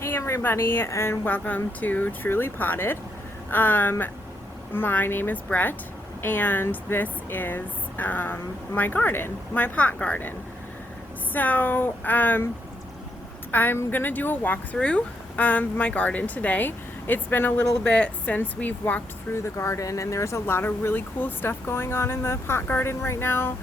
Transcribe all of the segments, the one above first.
Hey everybody, and welcome to Truly Potted. Um, my name is Brett, and this is my garden, my pot garden. So I'm gonna do a walkthrough of my garden today. It's been a little bit since we've walked through the garden, and there's a lot of really cool stuff going on in the pot garden right now.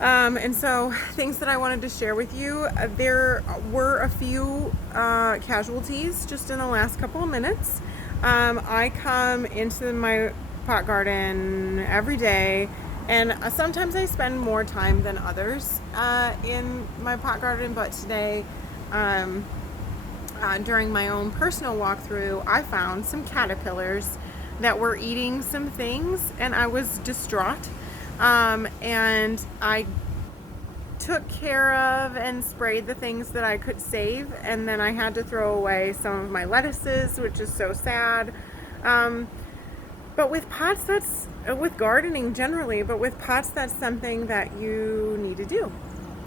And so things that I wanted to share with you, there were a few casualties just in the last couple of minutes. I come into my pot garden every day, and sometimes I spend more time than others in my pot garden, but today, during my own personal walkthrough, I found some caterpillars that were eating some things, and I was distraught. And I took care of and sprayed the things that I could save, and then I had to throw away some of my lettuces, which is so sad. Um, but with pots, that's with gardening generally, but with pots, that's something that you need to do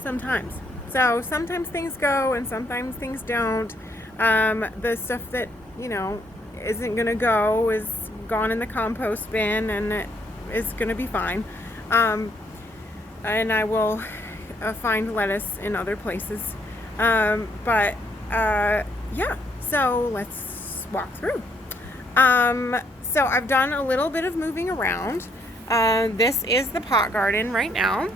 sometimes. So sometimes things go and sometimes things don't. The stuff that, you know, isn't going to go is gone in the compost bin, and it is going to be fine. And I will find lettuce in other places. But yeah, so let's walk through. So I've done a little bit of moving around. This is the pot garden right now.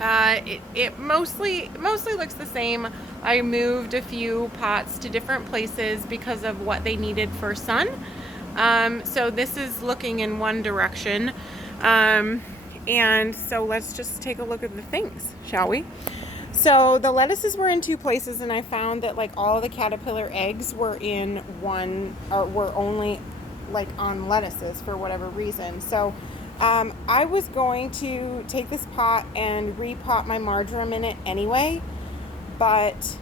It mostly looks the same. I moved a few pots to different places because of what they needed for sun. So this is looking in one direction. And so let's just take a look at the things, shall we? So the lettuces were in two places, and I found that like all the caterpillar eggs were in one, or were only like on lettuces for whatever reason. So I was going to take this pot and repot my marjoram in it anyway, but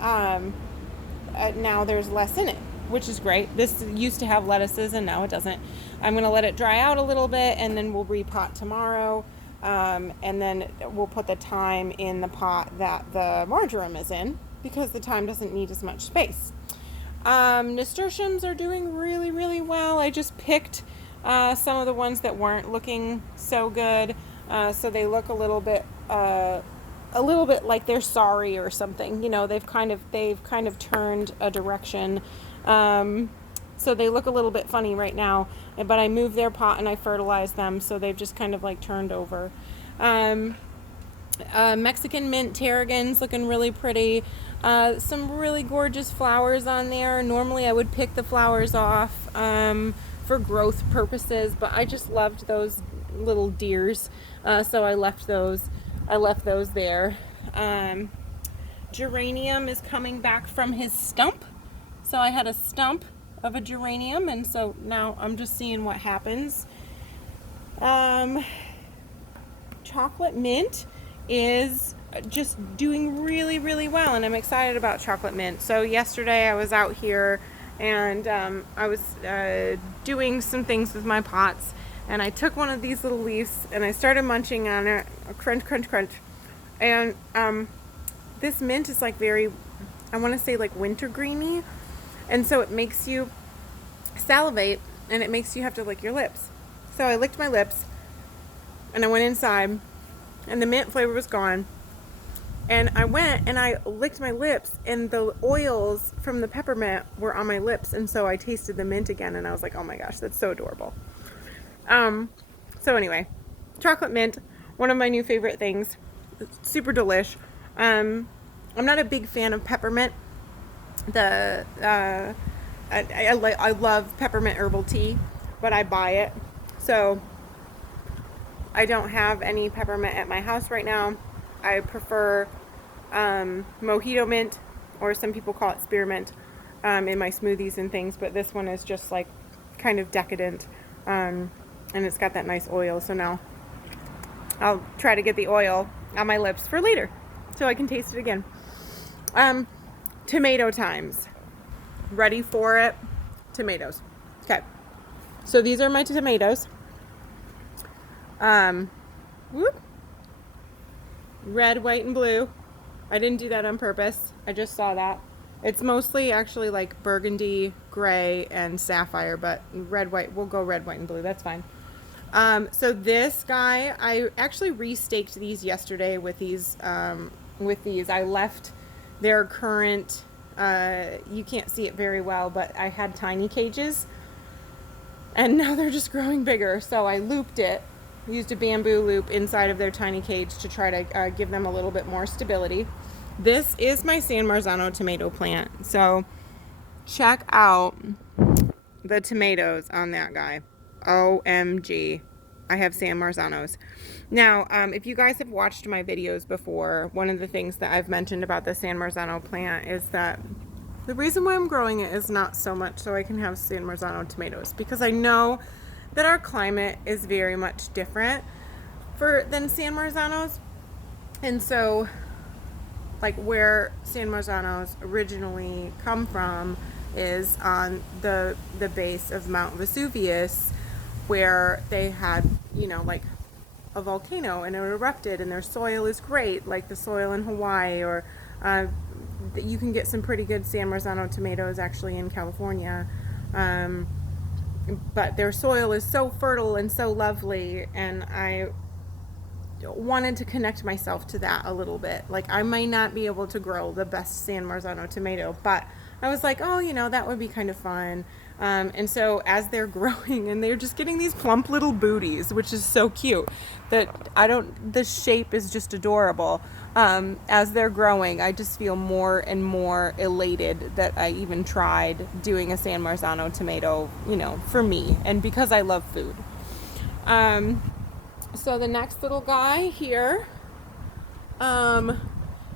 now there's less in it, which is great. This used to have lettuces and now it doesn't. I'm going to let it dry out a little bit, and then we'll repot tomorrow. And then we'll put the thyme in the pot that the marjoram is in, because the thyme doesn't need as much space. Nasturtiums are doing really, really well. I just picked some of the ones that weren't looking so good, so they look a little bit like they're sorry or something. You know, they've kind of turned a direction. So they look a little bit funny right now, but I moved their pot and I fertilized them, so they've just kind of like turned over. Mexican mint tarragon's looking really pretty. Some really gorgeous flowers on there. Normally I would pick the flowers off for growth purposes, but I just loved those little deers, so I left those there. Geranium is coming back from his stump. So I had a stump of a geranium, and so now I'm just seeing what happens. Chocolate mint is just doing really, really well, and I'm excited about chocolate mint. So yesterday I was out here, and I was doing some things with my pots, and I took one of these little leaves and I started munching on it, crunch, crunch, crunch. And this mint is like very, I want to say like wintergreeny, and so it makes you salivate, and it makes you have to lick your lips. So I licked my lips, and I went inside, and the mint flavor was gone. And I went and I licked my lips, and the oils from the peppermint were on my lips, and so I tasted the mint again, and I was like, oh my gosh, that's so adorable. So anyway, chocolate mint, one of my new favorite things. It's super delish. I'm not a big fan of peppermint. I love peppermint herbal tea, but I buy it. So I don't have any peppermint at my house right now. I prefer mojito mint, or some people call it spearmint, in my smoothies and things, but this one is just like kind of decadent, and it's got that nice oil. So now I'll try to get the oil on my lips for later so I can taste it again. Tomato times. Ready for it. Tomatoes. Okay. So these are my tomatoes. Whoop. Red, white, and blue. I didn't do that on purpose. I just saw that. It's mostly actually like burgundy, gray, and sapphire, but red, white, we'll go red, white, and blue. That's fine. So this guy, I actually restaked these yesterday with these. I left their current, you can't see it very well, but I had tiny cages, and now they're just growing bigger. So I looped it, used a bamboo loop inside of their tiny cage to try to give them a little bit more stability. This is my San Marzano tomato plant. So check out the tomatoes on that guy. OMG. I have San Marzanos. Now, if you guys have watched my videos before, one of the things that I've mentioned about the San Marzano plant is that the reason why I'm growing it is not so much so I can have San Marzano tomatoes, because I know that our climate is very much different than San Marzanos. And so, like, where San Marzanos originally come from is on the base of Mount Vesuvius, where they had, you know, like a volcano and it erupted, and their soil is great, like the soil in Hawaii, or you can get some pretty good San Marzano tomatoes actually in California. But their soil is so fertile and so lovely, and I wanted to connect myself to that a little bit. Like, I might not be able to grow the best San Marzano tomato, but I was like, oh, you know, that would be kind of fun. And so as they're growing, and they're just getting these plump little booties, which is so cute, that the shape is just adorable. As they're growing, I just feel more and more elated that I even tried doing a San Marzano tomato, you know, for me, and because I love food. So the next little guy here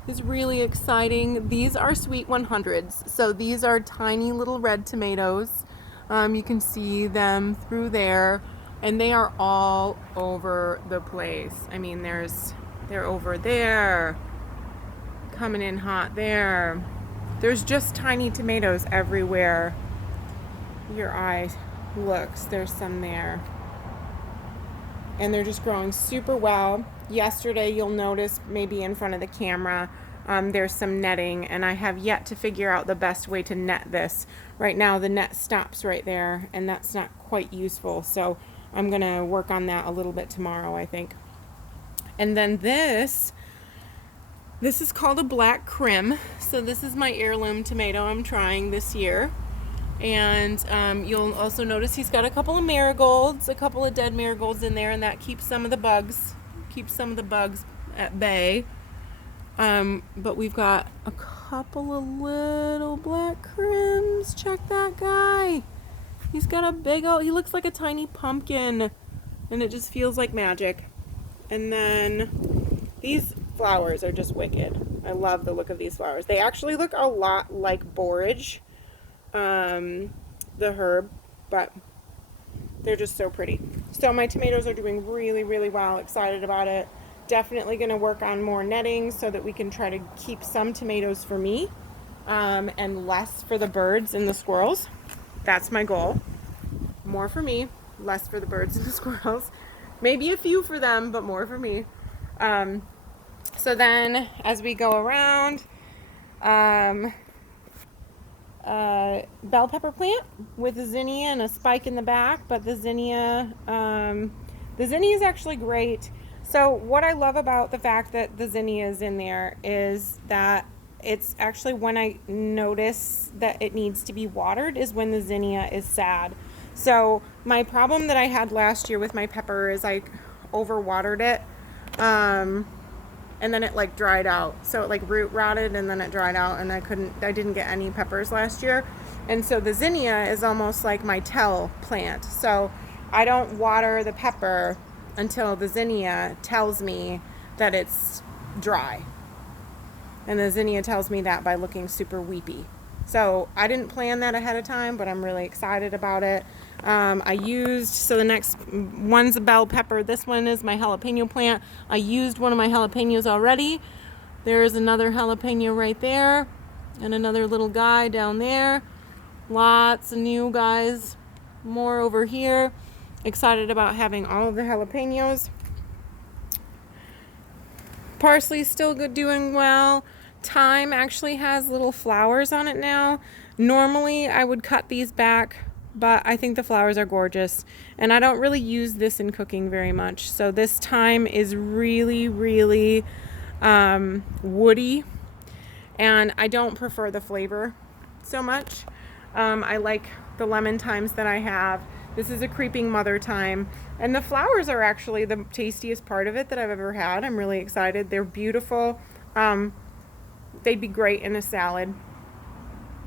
is really exciting. These are sweet 100s. So these are tiny little red tomatoes. You can see them through there, and they are all over the place. I mean, they're over there, coming in hot there. There's just tiny tomatoes everywhere your eye looks. There's some there. And they're just growing super well. Yesterday, you'll notice maybe in front of the camera, there's some netting, and I have yet to figure out the best way to net this. Right now, the net stops right there, and that's not quite useful. So I'm gonna work on that a little bit tomorrow, I think. And then this is called a black crim. So this is my heirloom tomato I'm trying this year. And you'll also notice he's got a couple of marigolds, a couple of dead marigolds in there, and that keeps some of the bugs at bay. But we've got a couple of little black crims. Check that guy. He's got a big old, he looks like a tiny pumpkin, and it just feels like magic. And then these flowers are just wicked. I love the look of these flowers. They actually look a lot like borage. The herb, but they're just so pretty. So my tomatoes are doing really, really well. Excited about it. Definitely going to work on more netting so that we can try to keep some tomatoes for me, and less for the birds and the squirrels. That's my goal. More for me, less for the birds and the squirrels. Maybe a few for them, but more for me. So then as we go around, bell pepper plant with a zinnia and a spike in the back, but the zinnia is actually great. So what I love about the fact that the zinnia is in there is that it's actually, when I notice that it needs to be watered, is when the zinnia is sad. So my problem that I had last year with my pepper is I overwatered it, and then it like dried out. So it like root rotted, and then it dried out, and I didn't get any peppers last year. And so the zinnia is almost like my tell plant. So I don't water the pepper until the zinnia tells me that it's dry. And the zinnia tells me that by looking super weepy. So I didn't plan that ahead of time, but I'm really excited about it. So the next one's a bell pepper. This one is my jalapeno plant. I used one of my jalapenos already. There's another jalapeno right there, and another little guy down there. Lots of new guys, more over here. Excited about having all of the jalapenos. Parsley's still good, doing well. thyme actually has little flowers on it now. Normally I would cut these back, but I think the flowers are gorgeous, and I don't really use this in cooking very much. So this thyme is really, really woody, and I don't prefer the flavor so much. I like the lemon thymes that I have. This is a creeping mother thyme, and the flowers are actually the tastiest part of it that I've ever had. I'm really excited. They're beautiful. They'd be great in a salad.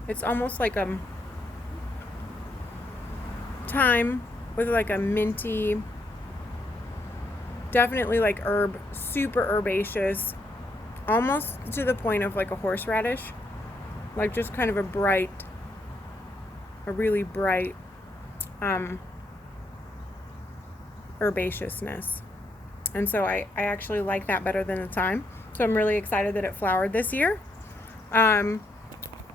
It's almost like a thyme with like a minty, definitely like herb, super herbaceous, almost to the point of like a horseradish, like just kind of a really bright herbaceousness. And so I actually like that better than the thyme. So I'm really excited that it flowered this year.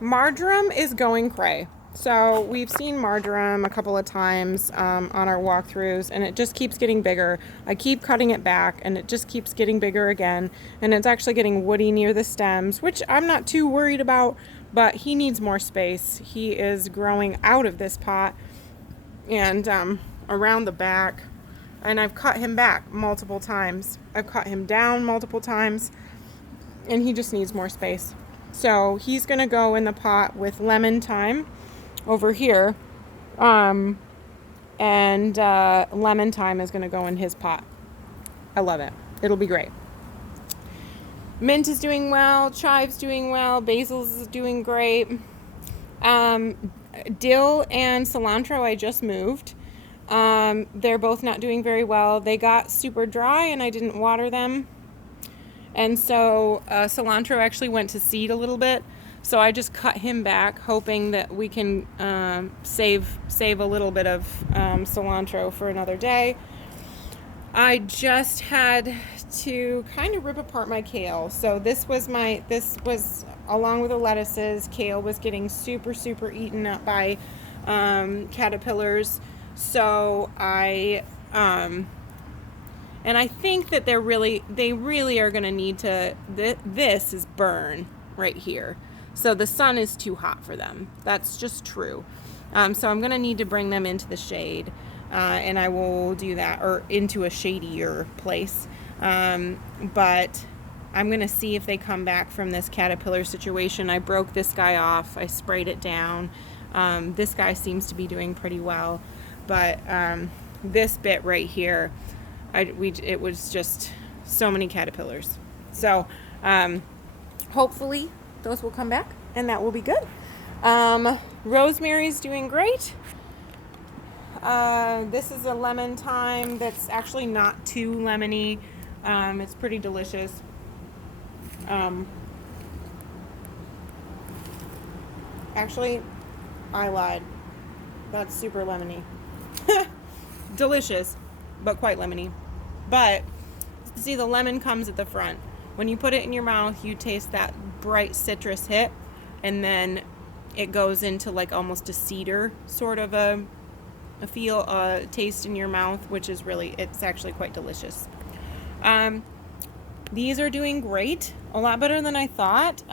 Marjoram is going cray. So we've seen marjoram a couple of times on our walkthroughs, and it just keeps getting bigger. I keep cutting it back, and it just keeps getting bigger again. And it's actually getting woody near the stems, which I'm not too worried about, but he needs more space. He is growing out of this pot and around the back. And I've cut him back multiple times. I've cut him down multiple times, and he just needs more space. So he's gonna go in the pot with lemon thyme over here, and lemon thyme is gonna go in his pot. I love it. It'll be great. Mint is doing well, chive's doing well, basil's is doing great. Dill and cilantro I just moved. They're both not doing very well. They got super dry and I didn't water them. And so cilantro actually went to seed a little bit. So I just cut him back, hoping that we can save a little bit of cilantro for another day. I just had to kind of rip apart my kale. So this was along with the lettuces. Kale was getting super eaten up by caterpillars. So and I think that they really are going to need to, this is burn right here. So the sun is too hot for them. That's just true. So I'm going to need to bring them into the shade, and I will do that, or into a shadier place. But I'm going to see if they come back from this caterpillar situation. I broke this guy off. I sprayed it down. This guy seems to be doing pretty well. But this bit right here, it was just so many caterpillars. So hopefully those will come back, and that will be good. Rosemary's doing great. This is a lemon thyme that's actually not too lemony. It's pretty delicious. Actually, I lied. That's super lemony. Delicious, but quite lemony. But see, the lemon comes at the front. When you put it in your mouth, you taste that bright citrus hit, and then it goes into like almost a cedar sort of a taste in your mouth, which is it's actually quite delicious. These are doing great, a lot better than I thought.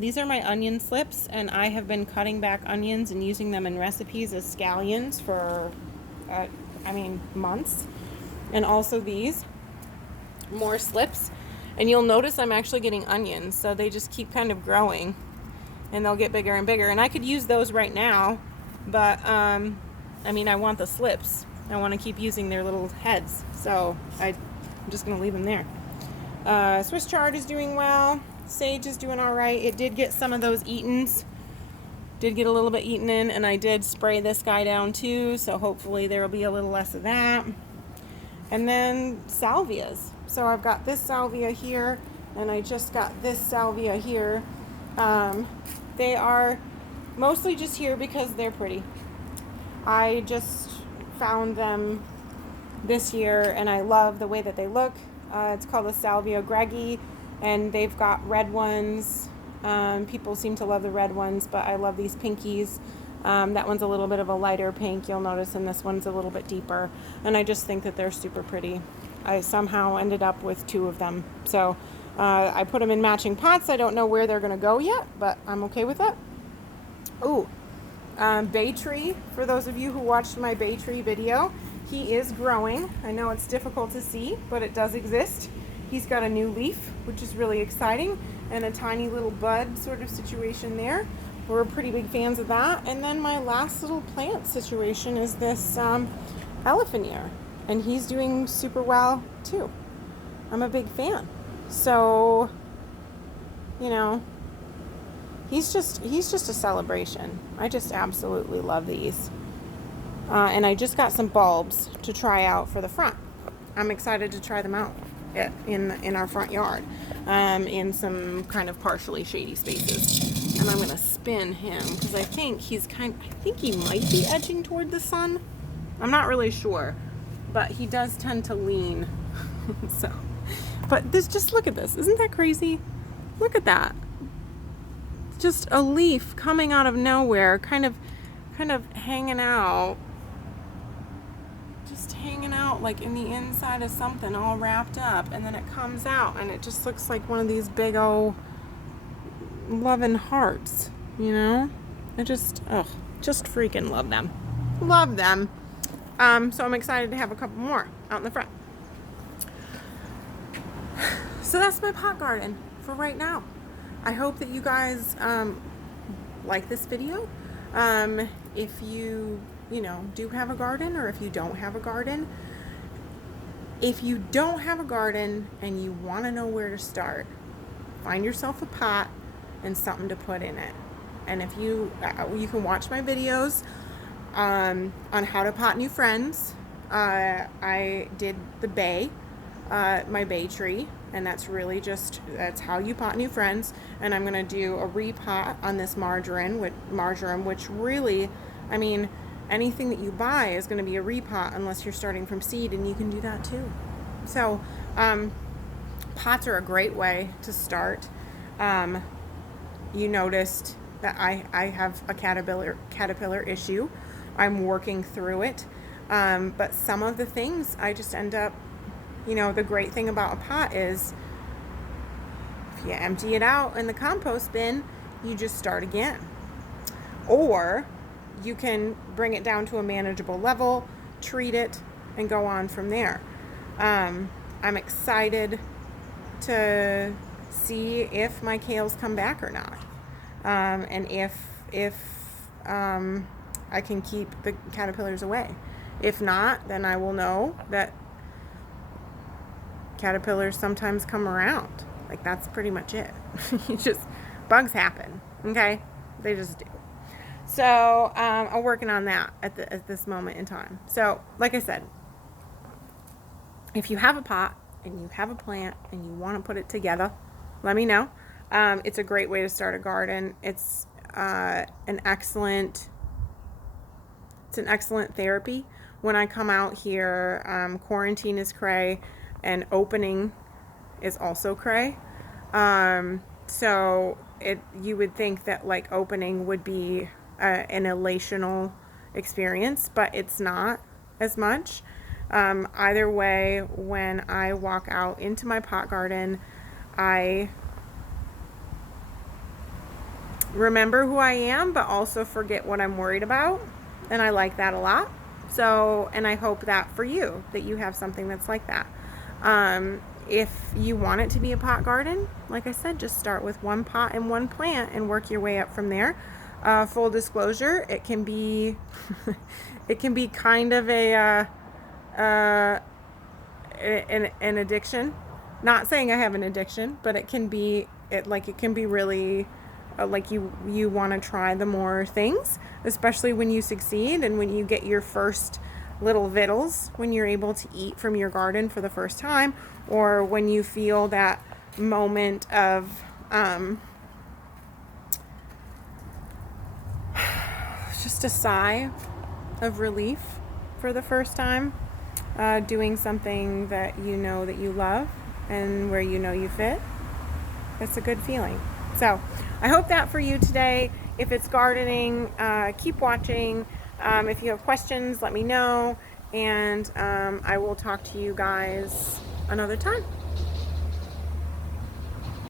These are my onion slips, and I have been cutting back onions and using them in recipes as scallions for months. And also these more slips, and you'll notice I'm actually getting onions, so they just keep kind of growing, and they'll get bigger and bigger. And I could use those right now, but I want the slips. I want to keep using their little heads, so I'm just going to leave them there. Swiss chard is doing well. Sage is doing all right. It did get some of those eatens. Did get a little bit eaten in, and I did spray this guy down too, so hopefully there will be a little less of that. And then salvias. So I've got this salvia here, and I just got this salvia here. They are mostly just here because they're pretty. I just found them this year, and I love the way that they look. It's called a Salvia Greggi, and they've got red ones. People seem to love the red ones, but I love these pinkies. That one's a little bit of a lighter pink, you'll notice, and this one's a little bit deeper. And I just think that they're super pretty. I somehow ended up with two of them. So I put them in matching pots. I don't know where they're going to go yet, but I'm okay with that. Ooh, bay tree. For those of you who watched my bay tree video, he is growing. I know it's difficult to see, but it does exist. He's got a new leaf, which is really exciting, and a tiny little bud sort of situation there. We're pretty big fans of that. And then my last little plant situation is this elephant ear, and he's doing super well too. I'm a big fan. So, you know, he's just a celebration. I just absolutely love these. And I just got some bulbs to try out for the front. I'm excited to try them out in our front yard, in some kind of partially shady spaces. And I'm gonna spin him because I think I think he might be edging toward the sun. I'm not really sure, but he does tend to lean. So, but just look at this. Isn't that crazy? Look at that. Just a leaf coming out of nowhere, kind of hanging out. Just hanging out like in the inside of something, all wrapped up, and then it comes out and it just looks like one of these big old loving hearts, you know? I just freaking love them. Love them. So I'm excited to have a couple more out in the front. So that's my pot garden for right now. I hope that you guys like this video. If you do have a garden, or if you don't have a garden, if you don't have a garden and you want to know where to start, find yourself a pot and something to put in it. And if you can watch my videos on how to pot new friends. I did the bay, my bay tree, and that's how you pot new friends. And I'm gonna do a repot on this marjoram, which really, I mean, anything that you buy is going to be a repot unless you're starting from seed, and you can do that too. So pots are a great way to start. You noticed that I have a caterpillar issue. I'm working through it, but some of the things I just end up, the great thing about a pot is if you empty it out in the compost bin, you just start again. Or you can bring it down to a manageable level, treat it, and go on from there. I'm excited to see if my kales come back or not, and if I can keep the caterpillars away. If not, then I will know that caterpillars sometimes come around. Like, that's pretty much it. Bugs happen, okay? They just do. So I'm working on that at this moment in time. So like I said, if you have a pot and you have a plant and you want to put it together, let me know. It's a great way to start a garden. It's an excellent therapy. When I come out here, quarantine is cray and opening is also cray. So you would think that like opening would be an elational experience, but it's not as much. Either way, when I walk out into my pot garden, I remember who I am, but also forget what I'm worried about, and I like that a lot. So, and I hope that for you, that you have something that's like that. If you want it to be a pot garden, like I said, just start with one pot and one plant and work your way up from there. Full disclosure, it can be kind of an addiction. Not saying I have an addiction, but it can be really like you want to try the more things, especially when you succeed and when you get your first little victuals, when you're able to eat from your garden for the first time, or when you feel that moment of just a sigh of relief for the first time, doing something that you know that you love and where you know you fit. It's a good feeling. So I hope that for you today. If it's gardening, keep watching. If you have questions, let me know, and I will talk to you guys another time.